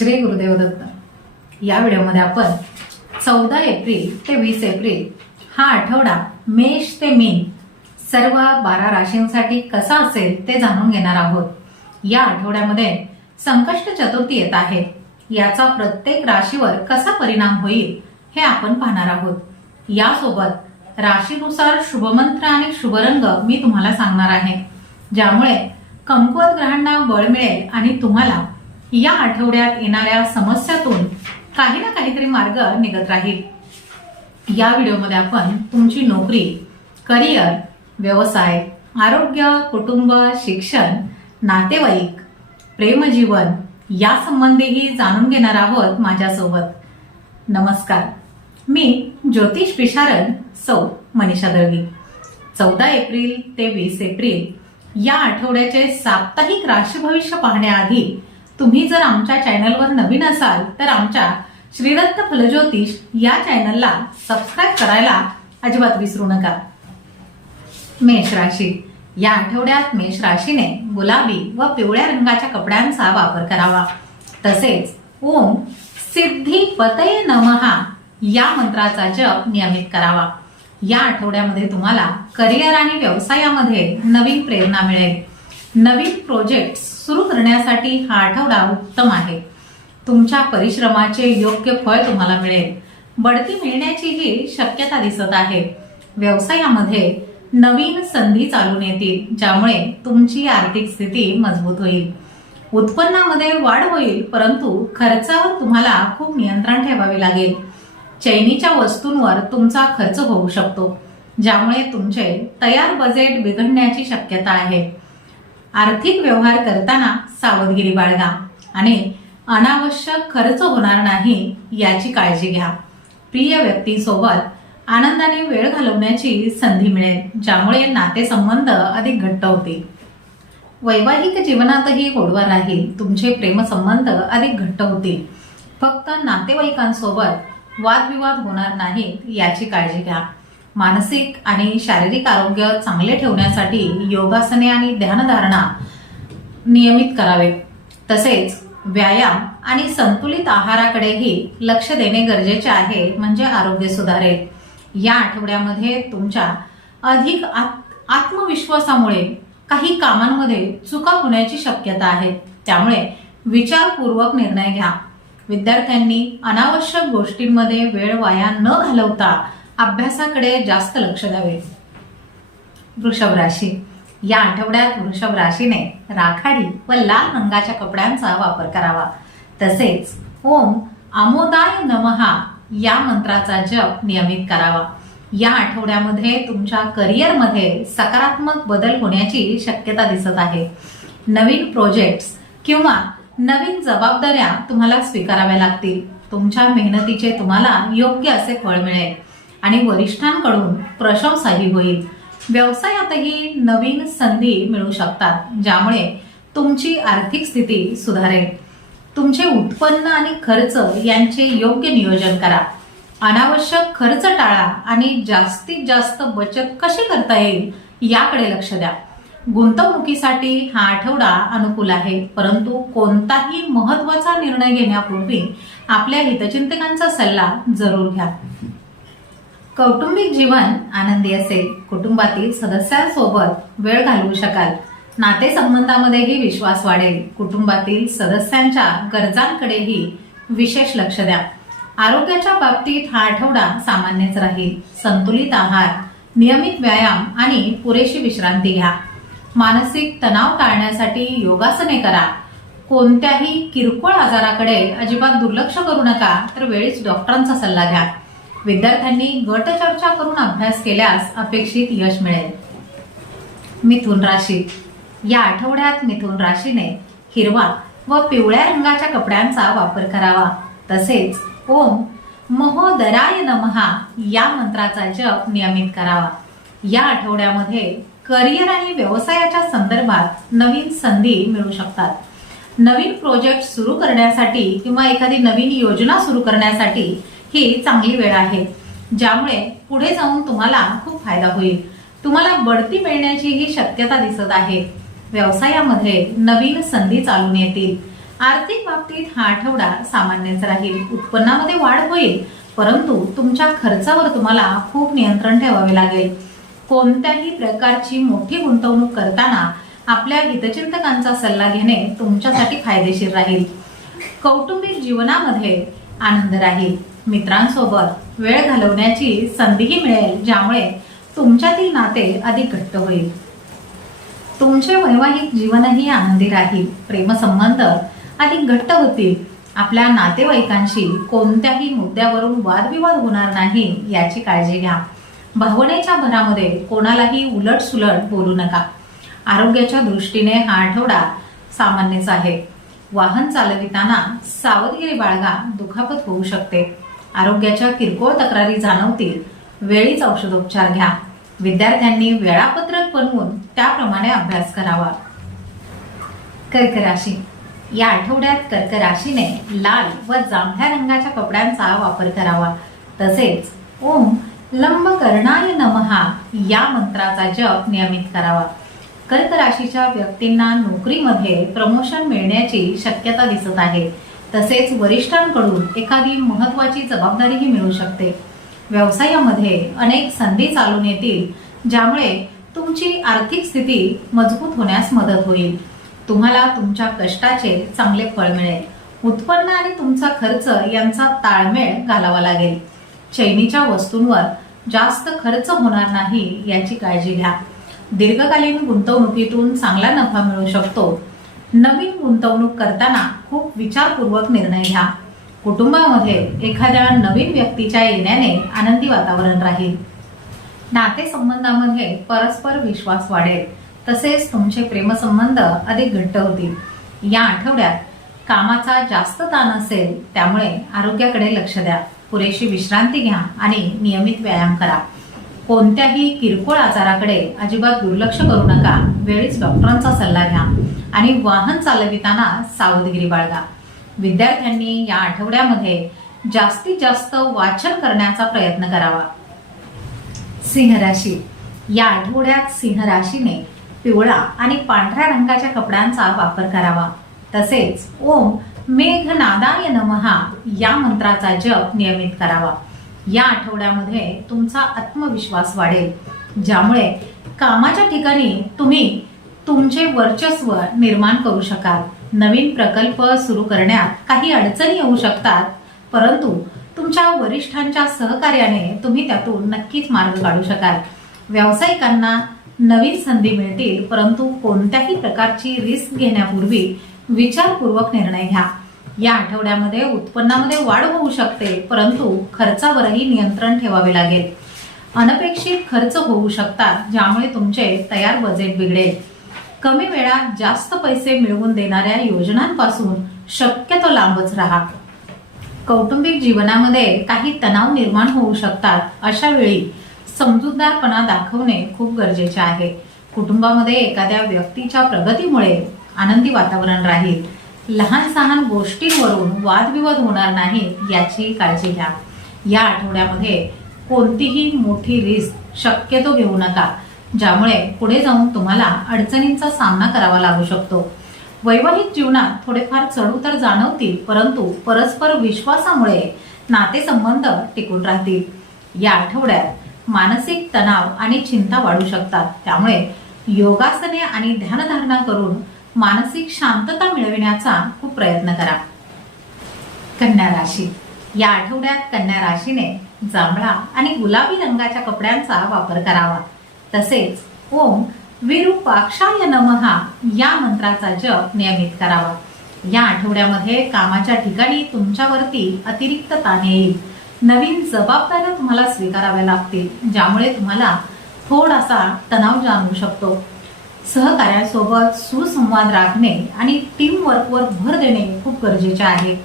श्री गुरुदेव दत्त. या व्हिडिओमध्ये आपण चौदा एप्रिल ते वीस एप्रिल हा आठवडा मेष ते मीन सर्व बारा राशींसाठी कसा असेल ते जाणून घेणार आहोत. या आठवड्यामध्ये संकष्ट चतुर्थी येत आहे. याचा प्रत्येक राशीवर कसा परिणाम होईल हे आपण पाहणार आहोत. यासोबत राशीनुसार शुभमंत्र आणि शुभरंग मी तुम्हाला सांगणार आहे. ज्यामुळे कमकुवत ग्रहांना बळ मिळेल आणि तुम्हाला या आठवड्यात येणाऱ्या समस्यातून काही ना काहीतरी मार्ग निघत राहील. या व्हिडिओमध्ये आपण तुमची नोकरी करिअर व्यवसाय आरोग्य कुटुंब शिक्षण नातेवाईक प्रेमजीवन यासंबंधीही जाणून घेणार आहोत माझ्यासोबत. नमस्कार. मी ज्योतिष पिशारद सौ मनीषा दळवी. चौदा एप्रिल ते वीस एप्रिल या आठवड्याचे साप्ताहिक राशी भविष्य पाहण्याआधी तुम्ही जर आमच्या चॅनलवर नवीन असाल तर आमच्या श्रीदत्त फलज्योतिष या चॅनलला सबस्क्राईब करायला अजिबात विसरू नका. मेष राशी. या आठवड्यात मेष राशीने गुलाबी व पिवळ्या रंगाच्या कपड्यांचा वापर करावा. तसेच ओम सिद्धी पतये नमहा या मंत्राचा जप नियमित करावा. या आठवड्यामध्ये तुम्हाला करिअर आणि व्यवसायामध्ये नवीन प्रेरणा मिळेल. नवीन प्रोजेक्ट सुरू करण्यासाठी हा आठवडा उत्तम आहे. तुमच्या परिश्रमाचे योग्य फळ तुम्हाला मिळेल. बढती मिळण्याचीही शक्यता दिसत आहे. व्यवसायामध्ये नवीन संधी चालून येतील ज्यामुळे तुमची आर्थिक स्थिती मजबूत होईल. उत्पन्नामध्ये वाढ होईल परंतु खर्चावर तुम्हाला खूप नियंत्रण ठेवावे लागेल. चैनीच्या वस्तूंवर तुमचा खर्च होऊ शकतो ज्यामुळे तुमचे तयार बजेट बिघडण्याची शक्यता आहे. आर्थिक व्यवहार करताना सावधगिरी बाळगा आणि अनावश्यक खर्च होणार नाही याची काळजी घ्या. प्रिय व्यक्तीसोबत आनंदाने वेळ घालवण्याची संधी मिळेल ज्यामुळे नातेसंबंध अधिक घट्ट होतील. वैवाहिक जीवनातही गोडवा राहील तुमचे प्रेमसंबंध अधिक घट्ट होतील. फक्त नातेवाईकांसोबत वादविवाद होणार नाहीत याची काळजी घ्या. मानसिक आणि शारीरिक आरोग्य चांगले ठेवण्यासाठी योगासने आणि ध्यानधारणा नियमित करावे. तसेच व्यायाम आणि संतुलित आहाराकडेही लक्ष देणे गरजेचे आहे म्हणजे आरोग्य सुधारेल. या आठवड्यामध्ये तुमच्या अधिक आत- आत्मविश्वासामुळे काही कामांमध्ये चुका होण्याची शक्यता आहे. त्यामुळे विचारपूर्वक निर्णय घ्या. विद्यार्थ्यांनी अनावश्यक गोष्टींमध्ये वेळ वाया न घालवता अभ्यासाकडे जास्त लक्ष द्यावे. वृषभ राशी. या आठवड्यात वृषभ राशीने राखाडी व लाल रंगाच्या कपड्यांचा वापर करावा. तसेच ओम आमोदाय नमहा या मंत्राचा जप नियमित करावा. या आठवड्यामध्ये तुमच्या करिअरमध्ये सकारात्मक बदल होण्याची शक्यता दिसत आहे. नवीन प्रोजेक्ट्स किंवा नवीन जबाबदाऱ्या तुम्हाला स्वीकाराव्या लागतील. तुमच्या मेहनतीचे तुम्हाला योग्य असे फळ मिळेल. आणि वरिष्ठांकडून प्रशंसाही होईल. व्यवसायातही नवीन संधी मिळू शकतात ज्यामुळे तुमची आर्थिक स्थिती सुधारेल. तुमचे उत्पन्न आणि खर्च यांचे योग्य नियोजन करा. अनावश्यक खर्च टाळा आणि जास्तीत जास्त बचत कशी करता येईल याकडे लक्ष द्या. गुंतवणुकीसाठी हा आठवडा अनुकूल आहे परंतु कोणताही महत्त्वाचा निर्णय घेण्यापूर्वी आपल्या हितचिंतकांचा सल्ला जरूर घ्या. कौटुंबिक जीवन आनंदी असेल कुटुंबातील सदस्यांसोबत वेळ घालवू शकाल. नातेसंबंधामध्येही विश्वास वाढेल. कुटुंबातील सदस्यांच्या गरजांकडेही विशेष लक्ष द्या. आरोग्याच्या बाबतीत हा आठवडा सामान्यच राहील. संतुलित आहार नियमित व्यायाम आणि पुरेशी विश्रांती घ्या. मानसिक तणाव टाळण्यासाठी योगासने करा. कोणत्याही किरकोळ आजाराकडे अजिबात दुर्लक्ष करू नका तर वेळीच डॉक्टरांचा सल्ला घ्या. विद्यार्थ्यांनी गट चर्चा करून अभ्यास केल्यास अपेक्षित यश मिळेल. मिथुन राशी. या आठवड्यात मिथुन राशीने हिरवा व पिवळ्या रंगाच्या कपड्यांचा वापर करावा. तसेच ओम महोदराय नमहा या मंत्राचा जप नियमित करावा. या आठवड्यामध्ये करिअर आणि व्यवसायाच्या संदर्भात नवीन संधी मिळू शकतात. नवीन प्रोजेक्ट सुरू करण्यासाठी किंवा एखादी नवीन योजना सुरू करण्यासाठी ही चांगली वेळ आहे. ज्यामुळे पुढे जाऊन तुम्हाला खूप फायदा होईल. तुम्हाला बढती मिळण्याची ही शक्यता दिसत आहे. व्यवसायामध्ये नवीन संधी चालून येतील. आर्थिक बाबतीत हा आठवडा सामान्यच राहील. उत्पन्नामध्ये वाढ होईल परंतु तुमच्या खर्चावर तुम्हाला खूप नियंत्रण ठेवावे लागेल. कोणत्याही प्रकारची मोठी गुंतवणूक करताना आपल्या हितचिंतकांचा सल्ला घेणे तुमच्यासाठी फायदेशीर राहील. कौटुंबिक जीवनामध्ये आनंद राहील. मित्रांसोबत वेळ घालवण्याची संधीही मिळेल ज्यामुळे तुमच्यातील नाते अधिक घट्ट होईल. तुमचे वैवाहिक जीवनही आनंदी राहील प्रेमसंबंध अधिक घट्ट होतील. आपल्या नातेवाईकांशी कोणत्याही मुद्द्यावरून वादविवाद होणार नाही याची काळजी घ्या. भावनेच्या भरामध्ये कोणालाही उलट सुलट बोलू नका. आरोग्याच्या दृष्टीने हा आठवडा सामान्यच आहे. वाहन चालविताना सावधगिरी बाळगा दुखापत होऊ शकते. आरोग्याच्या किरकोळ तक्रारी जाणवतील. वेळीच औषधोपचार घ्या. विद्यार्थ्यांनी वेळापत्रक बनवून त्याप्रमाणे अभ्यास करावा. कर्क राशी. या आठवड्यात कर्क राशीने लाल व जांभळ्या रंगाच्या कपड्यांचा वापर करावा. तसेच ओम लंब कर्णाय नमहा या मंत्राचा जप नियमित करावा. कर्क राशीच्या व्यक्तींना नोकरीमध्ये प्रमोशन मिळण्याची शक्यता दिसत आहे. तसेच वरिष्ठांकडून एखादी महत्वाची जबाबदारीही मिळू शकते. व्यवसायामध्ये अनेक संधी चालून येतील ज्यामुळे तुमची आर्थिक स्थिती मजबूत होण्यास मदत होईल. तुम्हाला तुमच्या कष्टाचे चांगले फळ मिळेल. उत्पन्न आणि तुमचा खर्च यांचा ताळमेळ घालावा लागेल. चैनीच्या वस्तूंवर जास्त खर्च होणार नाही याची काळजी घ्या. दीर्घकालीन गुंतवणुकीतून चांगला नफा मिळू शकतो. नवीन गुंतवणूक करताना खूप विचारपूर्वक निर्णय घ्या. कुटुंबामध्ये एखाद्या नवीन व्यक्तीच्या येण्याने आनंदी वातावरण राहील. नातेसंबंधामध्ये परस्पर विश्वास वाढेल. तसेच तुमचे प्रेमसंबंध अधिक घट्ट होतील. या आठवड्यात कामाचा जास्त ताण असेल त्यामुळे आरोग्याकडे लक्ष द्या. पुरेशी विश्रांती घ्या आणि नियमित व्यायाम करा. कोणत्याही किरकोळ आजाराकडे अजिबात दुर्लक्ष करू नका. वेळीच डॉक्टरांचा सल्ला घ्या. आणि वाहन चालविताना सावधगिरी बाळगा. विद्यार्थ्यांनी या आठवड्यामध्ये जास्तीत जास्त वाचन करण्याचा प्रयत्न करावा. सिंह राशी या आठवड्यात सिंह राशीने पिवळा आणि पांढऱ्या रंगाच्या कपड्यांचा वापर करावा. तसेच ओम मेघनादाय नमहा या मंत्राचा जप नियमित करावा. या आठवड्यामध्ये तुमचा आत्मविश्वास वाढेल. ज्यामुळे कामाच्या ठिकाणी तुम्ही तुमचे वर्चस्व निर्माण करू शकाल. नवीन प्रकल्प सुरू करण्यात काही अडचणी येऊ शकतात परंतु तुमच्या वरिष्ठांच्या सहकार्याने तुम्ही त्यातून नक्कीच मार्ग काढू शकाल. व्यावसायिकांना नवीन संधी मिळतील परंतु कोणत्याही प्रकारची रिस्क घेण्यापूर्वी विचारपूर्वक निर्णय घ्या. या आठवड्यामध्ये उत्पन्नामध्ये वाढ होऊ शकते परंतु खर्चावरही नियंत्रण ठेवावे लागेल. अनपेक्षित खर्च होऊ शकतात ज्यामुळे तुमचे तयार बजेट बिघडेल. कमी वेळात जास्त पैसे मिळवून देणाऱ्या योजनांपासून शक्यतो लांबच राहा. कौटुंबिक जीवनामध्ये काही तणाव निर्माण होऊ शकतात अशा वेळी समजूतदारपणा दाखवणे खूप गरजेचे आहे. कुटुंबामध्ये एखाद्या व्यक्तीच्या प्रगतीमुळे आनंदी वातावरण राहील. लहान सहान गोष्टींवरून वादविवाद होणार नाही याची काळजी घ्या. या आठवड्यामध्ये कोणतीही मोठी रिस्क शक्यतो घेऊ नका. ज्यामुळे पुढे जाऊन तुम्हाला अडचणींचा सामना करावा लागू शकतो. वैवाहिक जीवनात थोडेफार चढउतार जाणवतील परंतु परस्पर विश्वासामुळे नातेसंबंध टिकून राहतील. या आठवड्यात मानसिक तणाव आणि चिंता वाढू शकतात. त्यामुळे योगासने आणि ध्यानधारणा करून मानसिक शांतता मिळविण्याचा खूप प्रयत्न करा. कन्या राशी. या आठवड्यात कन्या राशीने जांभळा आणि गुलाबी रंगाच्या कपड्यांचा वापर करावा. तसेच ओम विरूपाक्षाय नमहा या मंत्राचा जप नियमित करावा. या आठवड्यामध्ये कामाच्या ठिकाणी तुमच्यावरती अतिरिक्त ताण येईल. नवीन जबाबदाऱ्या तुम्हाला स्वीकाराव्या लागतील ज्यामुळे तुम्हाला थोडासा तणाव जाणवू शकतो. सहकार्यासोबत सुसंवाद राखणे आणि टीम वर्कवर भर देणे खूप गरजेचे आहे.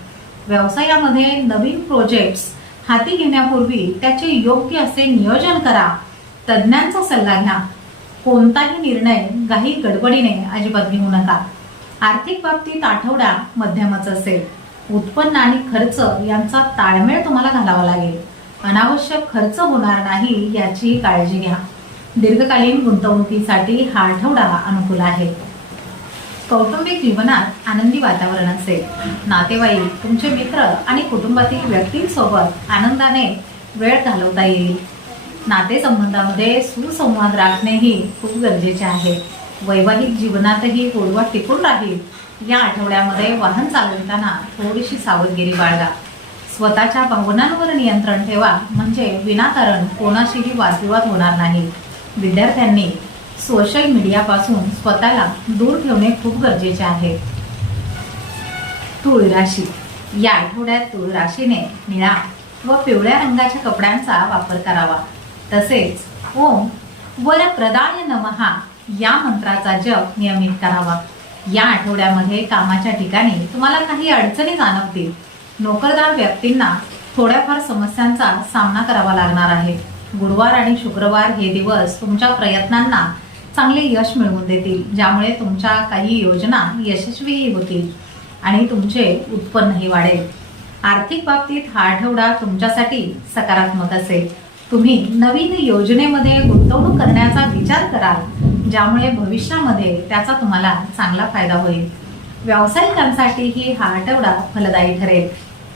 व्यवसायामध्ये नवीन प्रोजेक्ट्स हाती घेण्यापूर्वी त्याचे योग्य असे नियोजन करा. तज्ज्ञांचा सल्ला घ्या. कोणताही निर्णय काही गडबडीने अजिबात घेऊ नका. आर्थिक बाबतीत आठवडा मध्यमच असेल. उत्पन्न आणि खर्च यांचा ताळमेळ तुम्हाला घालावा लागेल. अनावश्यक खर्च होणार नाही याची काळजी घ्या. दीर्घकालीन गुंतवणुकीसाठी हा आठवडा अनुकूल आहे. कौटुंबिक जीवनात आनंदी वातावरण असेल. नातेवाईक तुमचे मित्र आणि कुटुंबातील व्यक्तींसोबत आनंदाने वेळ घालवता येईल. नातेसंबंधामध्ये सुसंवाद राखणेही खूप गरजेचे आहे. वैवाहिक जीवनातही गोडवा टिकून राहील. या आठवड्यामध्ये वाहन चालवताना थोडीशी सावधगिरी बाळगा. स्वतःच्या भावनांवर नियंत्रण ठेवा म्हणजे विनाकारण कोणाशीही वादविवाद होणार नाही. विद्यार्थ्यांनी सोशल मीडियापासून स्वतःला दूर ठेवणे खूप गरजेचे आहे. तुळ राशी या आठवड्यात तुळ राशीने निळा व पिवळ्या रंगाच्या कपड्यांचा वापर करावा. तसेच ओम वरप्रदाय नमहा या मंत्राचा जप नियमित करावा. या आठवड्यामध्ये कामाच्या ठिकाणी तुम्हाला काही अडचणी जाणवतील. नोकरदार व्यक्तींना थोड्याफार समस्यांचा सामना करावा लागणार आहे. गुरुवार आणि शुक्रवार हे दिवस तुमच्या प्रयत्नांना चांगले यश मिळवून देतील ज्यामुळे तुमच्या काही योजना यशस्वीही होतील आणि तुमचे उत्पन्नही वाढेल. आर्थिक बाबतीत हा आठवडा तुमच्यासाठी सकारात्मक असेल. तुम्ही नवीन योजनेमध्ये गुंतवणूक करण्याचा विचार कराल ज्यामुळे भविष्यामध्ये त्याचा तुम्हाला चांगला फायदा होईल. व्यावसायिकांसाठीही हा आठवडा फलदायी ठरेल.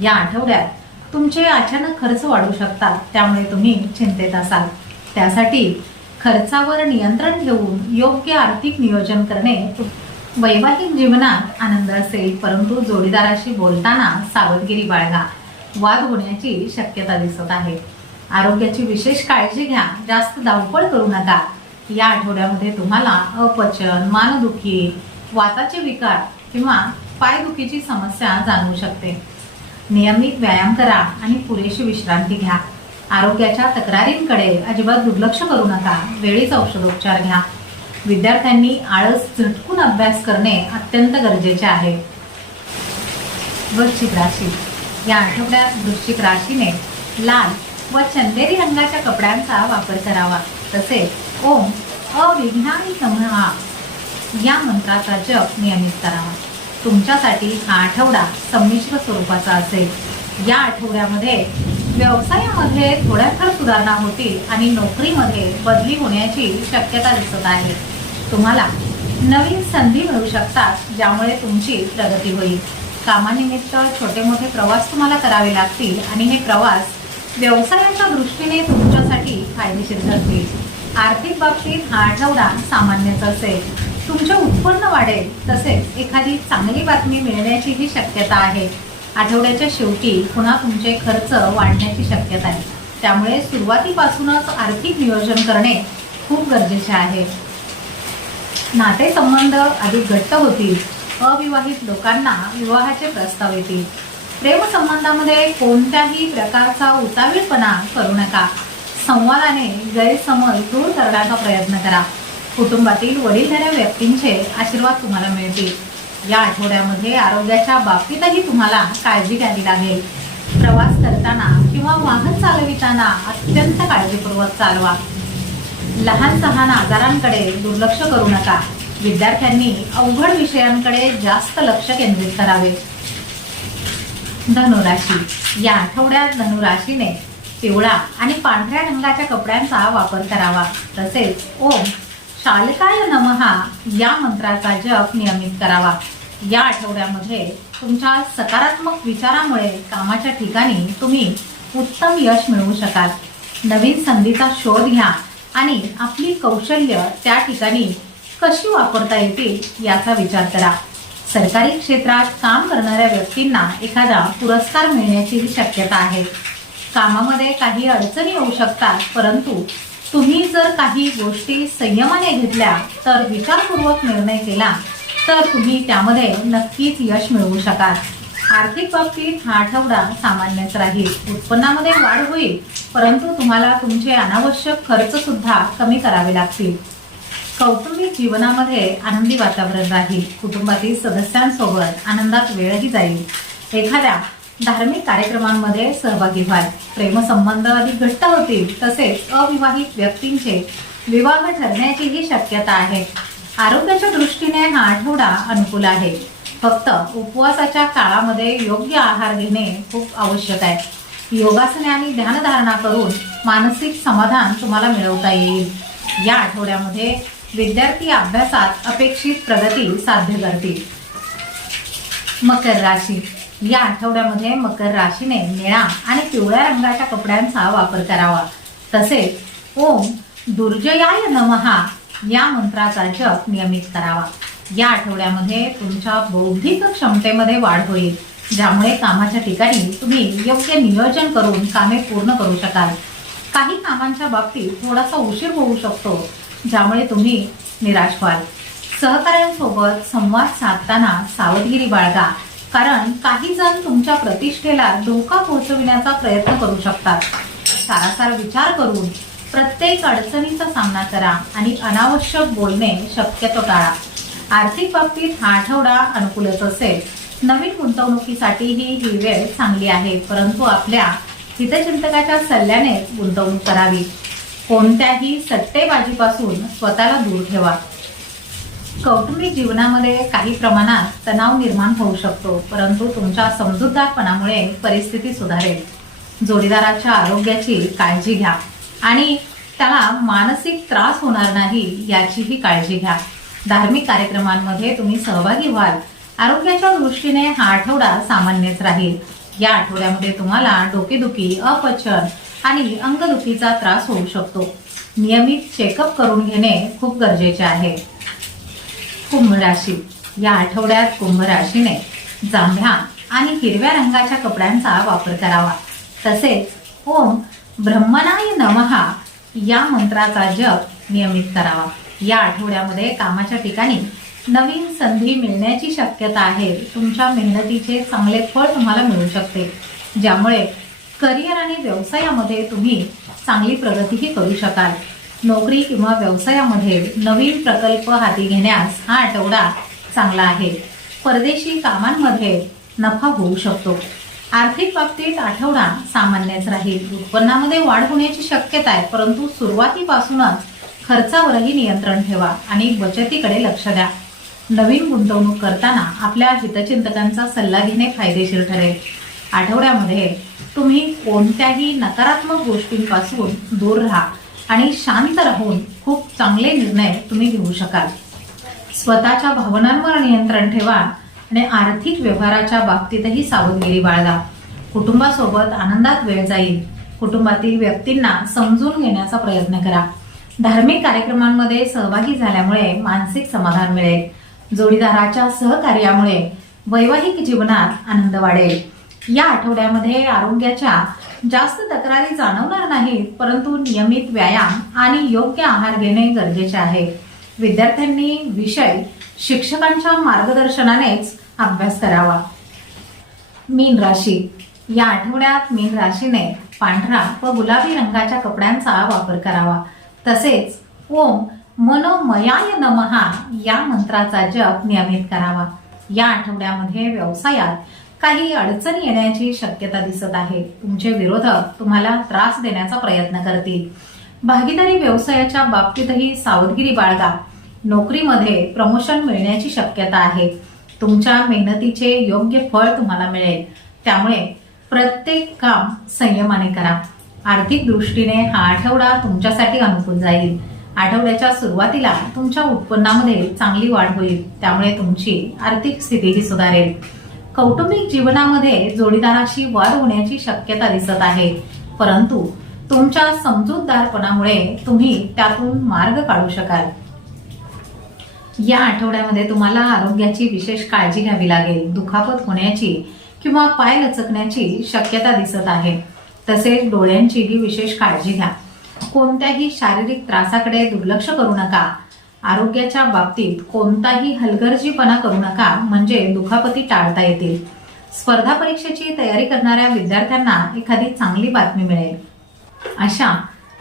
या आठवड्यात तुमचे अचानक खर्च वाढू शकतात त्यामुळे तुम्ही चिंतेत असाल. त्यासाठी खर्चावर नियंत्रण ठेवून योग्य आर्थिक नियोजन करणे वैवाहिक जीवनात आनंद असेल परंतु जोडीदाराशी बोलताना सावधगिरी बाळगा. वाद होण्याची शक्यता दिसत आहे. आरोग्याची विशेष काळजी घ्या. जास्त धावपळ करू नका. या आठवड्यामध्ये तुम्हाला अपचन मानदुखी वाताचे विकार किंवा पायदुखीची समस्या जाणवू शकते. नियमित व्यायाम करा आणि पुरेशी विश्रांती घ्या. आरोग्याच्या तक्रारींकडे अजिबात दुर्लक्ष करू नका. वेळीच औषधोपचार घ्या. विद्यार्थ्यांनी आळस झटकून अभ्यास करणे अत्यंत गरजेचे आहे. वृश्चिक राशी. या आठवड्यात वृश्चिक राशीने लाल व चंदेरी रंगाच्या कपड्यांचा वापर करावा. तसेच ओम अविघ्नानी समहा या मंत्राचा जप नियमित करावा. तुमच्यासाठी हा आठवडा संमिश्र स्वरूपाचा असेल. या आठवड्यामध्ये व्यवसायामध्ये थोड्याफार सुधारणा होतील आणि नोकरीमध्ये बदली होण्याची शक्यता दिसत आहे. तुम्हाला नवीन संधी मिळू शकतात ज्यामुळे तुमची प्रगती होईल. कामानिमित्त छोटे मोठे प्रवास तुम्हाला करावे लागतील आणि हे प्रवास व्यवसायाच्या दृष्टीने तुमच्यासाठी फायदेशीर ठरतील. आर्थिक बाबतीत हा आठवडा सामान्यच असेल. तुमचे उत्पन्न वाढेल तसेच एखादी चांगली बातमी मिळण्याचीही शक्यता आहे. आठवड्याच्या शेवटी पुन्हा तुमचे खर्च वाढण्याची शक्यता आहे. त्यामुळे सुरुवातीपासूनच आर्थिक नियोजन करणे खूप गरजेचे आहे. नातेसंबंध अधिक घट्ट होतील. अविवाहित लोकांना विवाहाचे प्रस्ताव येतील. प्रेमसंबंधामध्ये कोणत्याही प्रकारचा उतावीळपणा करू नका. संवादाने गैरसमज दूर करण्याचा प्रयत्न करा. कुटुंबातील वडीलधाऱ्या व्यक्तींचे आशीर्वाद तुम्हाला मिळतील. या आठवड्यामध्ये आरोग्याच्या बाबतीतही तुम्हाला काळजी घ्यावी लागेल. प्रवास करताना किंवा वाहन चालविताना अत्यंत काळजीपूर्वक चालवा. लहान सहान आजारांकडे दुर्लक्ष करू नका. विद्यार्थ्यांनी अवघड विषयांकडे जास्त लक्ष केंद्रित करावे. धनुराशी. या आठवड्यात धनुराशीने पिवळा आणि पांढऱ्या रंगाच्या कपड्यांचा वापर करावा. तसेच ओम शालकाय नमहा या मंत्राचा जप नियमित करावा. या आठवड्यामध्ये तुमच्या सकारात्मक विचारामुळे कामाच्या ठिकाणी तुम्ही उत्तम यश मिळवू शकाल. नवीन संधीचा शोध घ्या आणि आपली कौशल्य त्या ठिकाणी कशी वापरता येतील याचा विचार करा. सरकारी क्षेत्रात काम करणाऱ्या व्यक्तींना एखादा पुरस्कार मिळण्याचीही शक्यता आहे. कामामध्ये काही अडचणी येऊ शकतात परंतु तुम्ही जर काही गोष्टी संयमाने घेतल्या तर विचारपूर्वक निर्णय केला तर तुम्ही त्यामध्ये नक्कीच यश मिळवू शकाल. आर्थिक बाबतीत हा आठवडा सामान्यच राहील. उत्पन्नामध्ये वाढ होईल परंतु तुम्हाला तुमचे अनावश्यक खर्च सुद्धा कमी करावे लागतील. कौटुंबिक जीवनामध्ये आनंदी वातावरण राहील. कुटुंबातील सदस्यांसोबत आनंदात वेळही जाईल. एखाद्या धार्मिक कार्यक्रमांमध्ये सहभागी व्हाल. प्रेमसंबंध अधिक घट्ट होतील. तसेच अविवाहित व्यक्तींचे विवाह ठरण्याचीही शक्यता आहे. आरोग्याच्या दृष्टीने हा आठवडा अनुकूल आहे. फक्त उपवासाच्या काळामध्ये योग्य आहार घेणे खूप आवश्यक आहे. योगासने आणि ध्यानधारणा करून मानसिक समाधान तुम्हाला मिळवता येईल. या आठवड्यामध्ये विद्यार्थी अभ्यासात अपेक्षित प्रगती साध्य करतील. मकर राशी. या आठवड्यामध्ये मकर राशीने निळा आणि पिवळ्या रंगाच्या कपड्यांचा वापर करावा. तसेच ओम दुर्जयाय नमहा या मंत्राचा जप नियमित करावा. या आठवड्यामध्ये तुमच्या बौद्धिक क्षमतेमध्ये वाढ होईल. ज्यामुळे कामाच्या ठिकाणी तुम्ही योग्य नियोजन करून कामे पूर्ण करू शकाल. काही कामांच्या बाबतीत थोडासा उशीर होऊ शकतो. ज्यामुळे तुम्ही निराश व्हाल. सहकाऱ्यांसोबत संवाद साधताना सावधगिरी बाळगा कारण काही जण तुमच्या प्रतिष्ठेला धोका पोहोचविण्याचा प्रयत्न करू शकतात. सारासार विचार करून प्रत्येक अडचणीचा सामना करा आणि अनावश्यक बोलणे शक्यतो टाळा. आर्थिक बाबतीत हा आठवडा अनुकूलच असेल. नवीन गुंतवणुकीसाठीही ही वेळ चांगली आहे परंतु आपल्या हितचिंतकाच्या सल्ल्याने गुंतवणूक करावी. कोणत्याही सट्टेबाजीपासून स्वतःला दूर ठेवा. कौटुंबिक जीवनामध्ये काही प्रमाणात तणाव निर्माण होऊ शकतो परंतु तुमच्या समजूतदारपणामुळे परिस्थिती सुधारेल. जोडीदाराच्या आरोग्याची काळजी घ्या आणि त्याला मानसिक त्रास होणार नाही याचीही काळजी घ्या. धार्मिक कार्यक्रमांमध्ये तुम्ही सहभागी व्हाल. आरोग्याच्या दृष्टीने हा आठवडा सामान्यच राहील. या आठवड्यामध्ये तुम्हाला डोकेदुखी अपचन आणि अंगदुखीचा त्रास होऊ शकतो. नियमित चेकअप करून घेणे खूप गरजेचे आहे. कुंभ राशी या आठवड्यात कुंभ राशीने जांभ्या आणि हिरव्या रंगाच्या कपड्यांचा वापर करावा. तसेच ओम ब्रह्मनाय नमहा या मंत्राचा जप नियमित करावा. या आठवड्यामध्ये कामाच्या ठिकाणी नवीन संधी मिळण्याची शक्यता आहे. तुमच्या मेहनतीचे चांगले फळ तुम्हाला मिळू शकते. ज्यामुळे करिअर आणि व्यवसायामध्ये तुम्ही चांगली प्रगतीही करू शकाल. नोकरी किंवा व्यवसायामध्ये नवीन प्रकल्प हाती घेण्यास हा आठवडा चांगला आहे. परदेशी कामांमध्ये नफा होऊ शकतो. आर्थिक बाबतीत आठवडा सामान्यच राहील. उत्पन्नामध्ये वाढ होण्याची शक्यता आहे परंतु सुरुवातीपासूनच खर्चावरही नियंत्रण ठेवा आणि बचतीकडे लक्ष द्या. नवीन गुंतवणूक करताना आपल्या हितचिंतकांचा सल्ला घेणे फायदेशीर ठरेल. आठवड्यामध्ये तुम्ही कोणत्याही नकारात्मक गोष्टींपासून दूर राहा आणि शांत राहून खूप चांगले निर्णय तुम्ही घेऊ शकाल. स्वतःच्या भावनांवर नियंत्रण ठेवा आणि आर्थिक व्यवहाराच्या बाबतीतही सावधगिरी बाळगा. कुटुंबासोबत आनंदात वेळ जाईल. कुटुंबातील व्यक्तींना समजून घेण्याचा प्रयत्न करा. धार्मिक कार्यक्रमांमध्ये सहभागी झाल्यामुळे मानसिक समाधान मिळेल. जोडीदाराच्या सहकार्यामुळे वैवाहिक जीवनात आनंद वाढेल. या आठवड्यामध्ये आरोग्याच्या जास्त तक्रारी जाणवणार नाहीत परंतु नियमित व्यायाम आणि योग्य आहार घेणे गरजेचे आहे. विद्यार्थ्यांनी विषय शिक्षकांच्या मार्गदर्शनानेच अभ्यास करावा. मीन राशी. या आठवड्यात मीन राशीने पांढरा व गुलाबी रंगाच्या कपड्यांचा वापर करावा. तसेच ओम मनोमयाय नमहा या मंत्राचा जप नियमित करावा. या आठवड्यामध्ये व्यवसायात काही अडचणी येण्याची शक्यता दिसत आहे. तुमचे विरोधक तुम्हाला त्रास देण्याचा प्रयत्न करतील. भागीदारी व्यवसायाच्या बाबतीतही सावधगिरी बाळगा. नोकरीमध्ये प्रमोशन मिळण्याची शक्यता आहे. तुमच्या मेहनतीचे योग्य फळ तुम्हाला मिळेल. त्यामुळे प्रत्येक काम संयमाने करा. आर्थिक दृष्टीने हा आठवडा तुमच्यासाठी अनुकूल जाईल. आठवड्याच्या सुरुवातीला तुमच्या उत्पन्नामध्ये चांगली वाढ होईल. त्यामुळे तुमची आर्थिक स्थितीही सुधारेल. कौटुंबिक जीवनामध्ये जोडीदाराशी वाद होण्याची शक्यता दिसत आहे. परंतु तुमच्या समजूतदारपणामुळे तुम्ही त्यातून मार्ग काढू शकाल. या आठवड्यामध्ये तुम्हाला आरोग्याची विशेष काळजी घ्यावी लागेल. दुखापत होण्याची किंवा पाय लचकण्याची शक्यता दिसत आहे. तसेच डोळ्यांचीही विशेष काळजी घ्या. कोणत्याही शारीरिक त्रासाकडे दुर्लक्ष करू नका. आरोग्याच्या बाबतीत कोणताही हलगर्जीपणा करू नका म्हणजे दुखापती टाळता येतील. स्पर्धा परीक्षेची तयारी करणाऱ्या विद्यार्थ्यांना एखादी चांगली बातमी मिळेल. अशा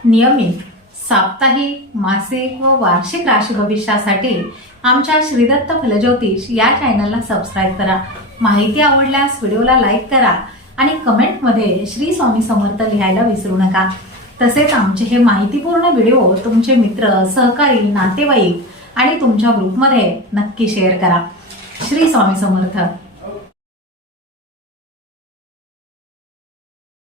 नियमित साप्ताहिक मासिक व वार्षिक राशी भविष्यासाठी आमच्या श्रीदत्त फलज्योतिष या चॅनलला सबस्क्राईब करा. माहिती आवडल्यास व्हिडिओला लाईक करा आणि कमेंटमध्ये श्री स्वामी समर्थ लिहायला विसरू नका. तसेच आमचे हे माहितीपूर्ण व्हिडिओ तुमचे मित्र सहकारी नातेवाईक आणि तुमच्या ग्रुपमध्ये नक्की शेअर करा. श्री स्वामी समर्थ.